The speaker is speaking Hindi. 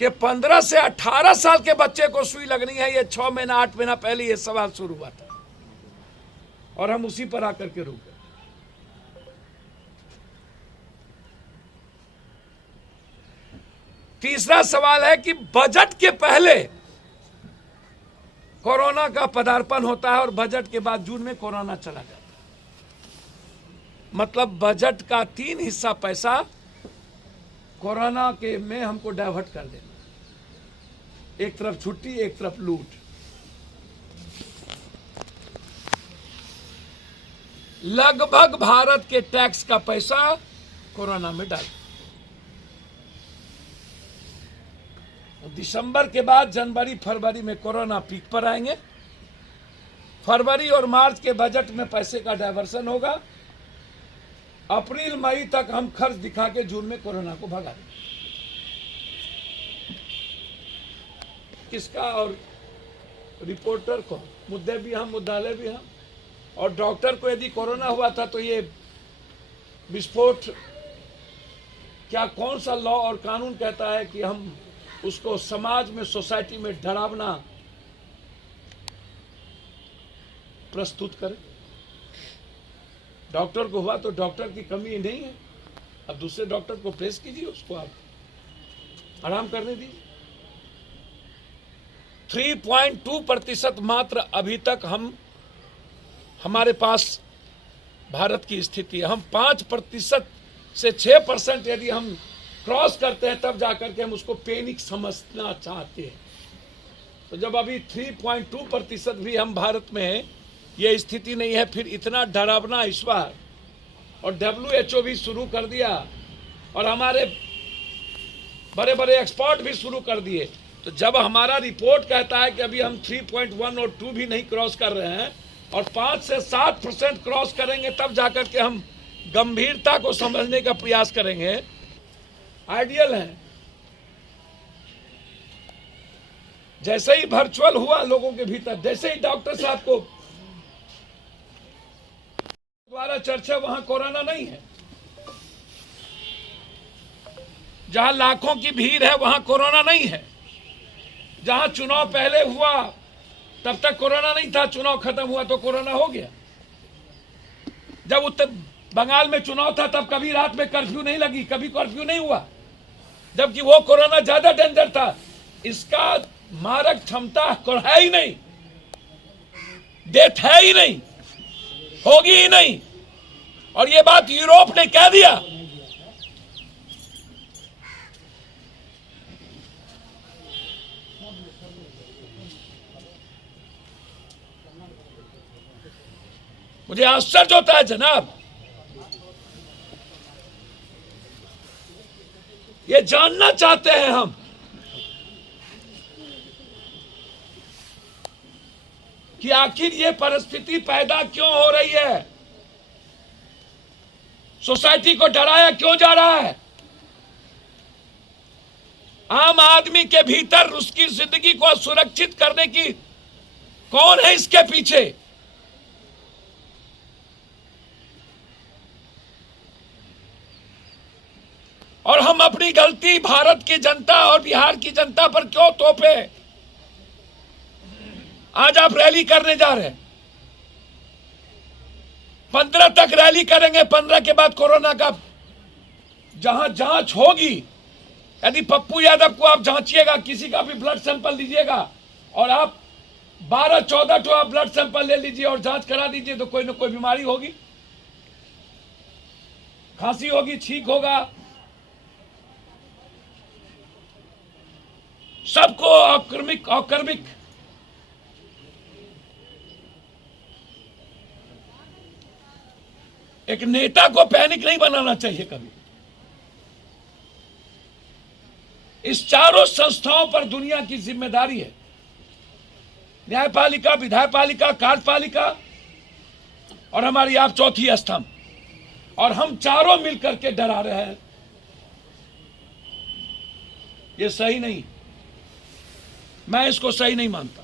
कि 15 से 18 साल के बच्चे को सुई लगनी है, ये 6 महीना 8 महीना पहले ये सवाल शुरू हुआ था और हम उसी पर आकर के रुक गए। तीसरा सवाल है कि बजट के पहले कोरोना का पदार्पण होता है और बजट के बाद जून में कोरोना चला जाता है। मतलब बजट का 3 हिस्सा पैसा कोरोना के में हमको डाइवर्ट कर देना, एक तरफ छुट्टी एक तरफ लूट। लगभग भारत के टैक्स का पैसा कोरोना में डाल। दिसंबर के बाद जनवरी फरवरी में कोरोना पीक पर आएंगे। फरवरी और मार्च के बजट में पैसे का डायवर्सन होगा। अप्रैल मई तक हम खर्च दिखा के जून में कोरोना को भगा देंगे। किसका? और रिपोर्टर को मुद्दे भी हम, मुद्दालय भी हम। और डॉक्टर को यदि कोरोना हुआ था तो ये विस्फोट, क्या कौन सा लॉ और कानून कहता है कि हम उसको समाज में, सोसाइटी में डरावना प्रस्तुत करें? डॉक्टर को हुआ तो डॉक्टर की कमी नहीं है, अब दूसरे डॉक्टर को प्रेस कीजिए, उसको आप आराम करने दीजिए। 3.2% मात्र अभी तक हमारे पास भारत की स्थिति है। हम 5% से 6% यदि हम क्रॉस करते हैं तब जाकर के हम उसको पैनिक समझना चाहते हैं। तो जब अभी 3.2% भी हम भारत में हैं, ये स्थिति नहीं है, फिर इतना डरावना इस बार। और WHO भी शुरू कर दिया और हमारे बड़े बड़े एक्सपर्ट भी शुरू कर दिए। तो जब हमारा रिपोर्ट कहता है कि अभी हम 3.1 और 2 भी नहीं क्रॉस कर रहे हैं और 5 से 7% क्रॉस करेंगे तब जाकर के हम गंभीरता को समझने का प्रयास करेंगे। आइडियल है। जैसे ही वर्चुअल हुआ लोगों के भीतर, जैसे ही डॉक्टर साहब को द्वारा चर्चा, वहां कोरोना नहीं है। जहां लाखों की भीड़ है वहां कोरोना नहीं है। जहां चुनाव पहले हुआ तब तक कोरोना नहीं था, चुनाव खत्म हुआ तो कोरोना हो गया। जब उत्तर बंगाल में चुनाव था तब कभी रात में कर्फ्यू नहीं लगी, कभी कर्फ्यू नहीं हुआ, जबकि वो कोरोना ज्यादा डेंजर था। इसका मारक क्षमता है ही नहीं, डेथ है ही नहीं, होगी ही नहीं। और ये बात यूरोप ने कह दिया। मुझे आश्चर्य होता है जनाब, ये जानना चाहते हैं हम कि आखिर ये परिस्थिति पैदा क्यों हो रही है, सोसाइटी को डराया क्यों जा रहा है। आम आदमी के भीतर उसकी जिंदगी को सुरक्षित करने की कौन है इसके पीछे? और हम अपनी गलती भारत की जनता और बिहार की जनता पर क्यों थोपे? आज आप रैली करने जा रहे हैं, 15 तक रैली करेंगे, 15 के बाद कोरोना का जहां जांच होगी, यदि पप्पू यादव को आप जांचिएगा, किसी का भी ब्लड सैंपल लीजिएगा और आप 12-14 तो आप ब्लड सैंपल ले लीजिए और जांच करा दीजिए, तो कोई ना कोई बीमारी होगी, खांसी होगी, छींक होगा। सबको अकर्मिक एक नेता को पैनिक नहीं बनाना चाहिए कभी। इस चारों संस्थाओं पर दुनिया की जिम्मेदारी है, न्यायपालिका, विधायपालिका, कार्यपालिका और हमारी आप चौथी स्तंभ, और हम चारों मिलकर के डरा रहे हैं। ये सही नहीं, मैं इसको सही नहीं मानता।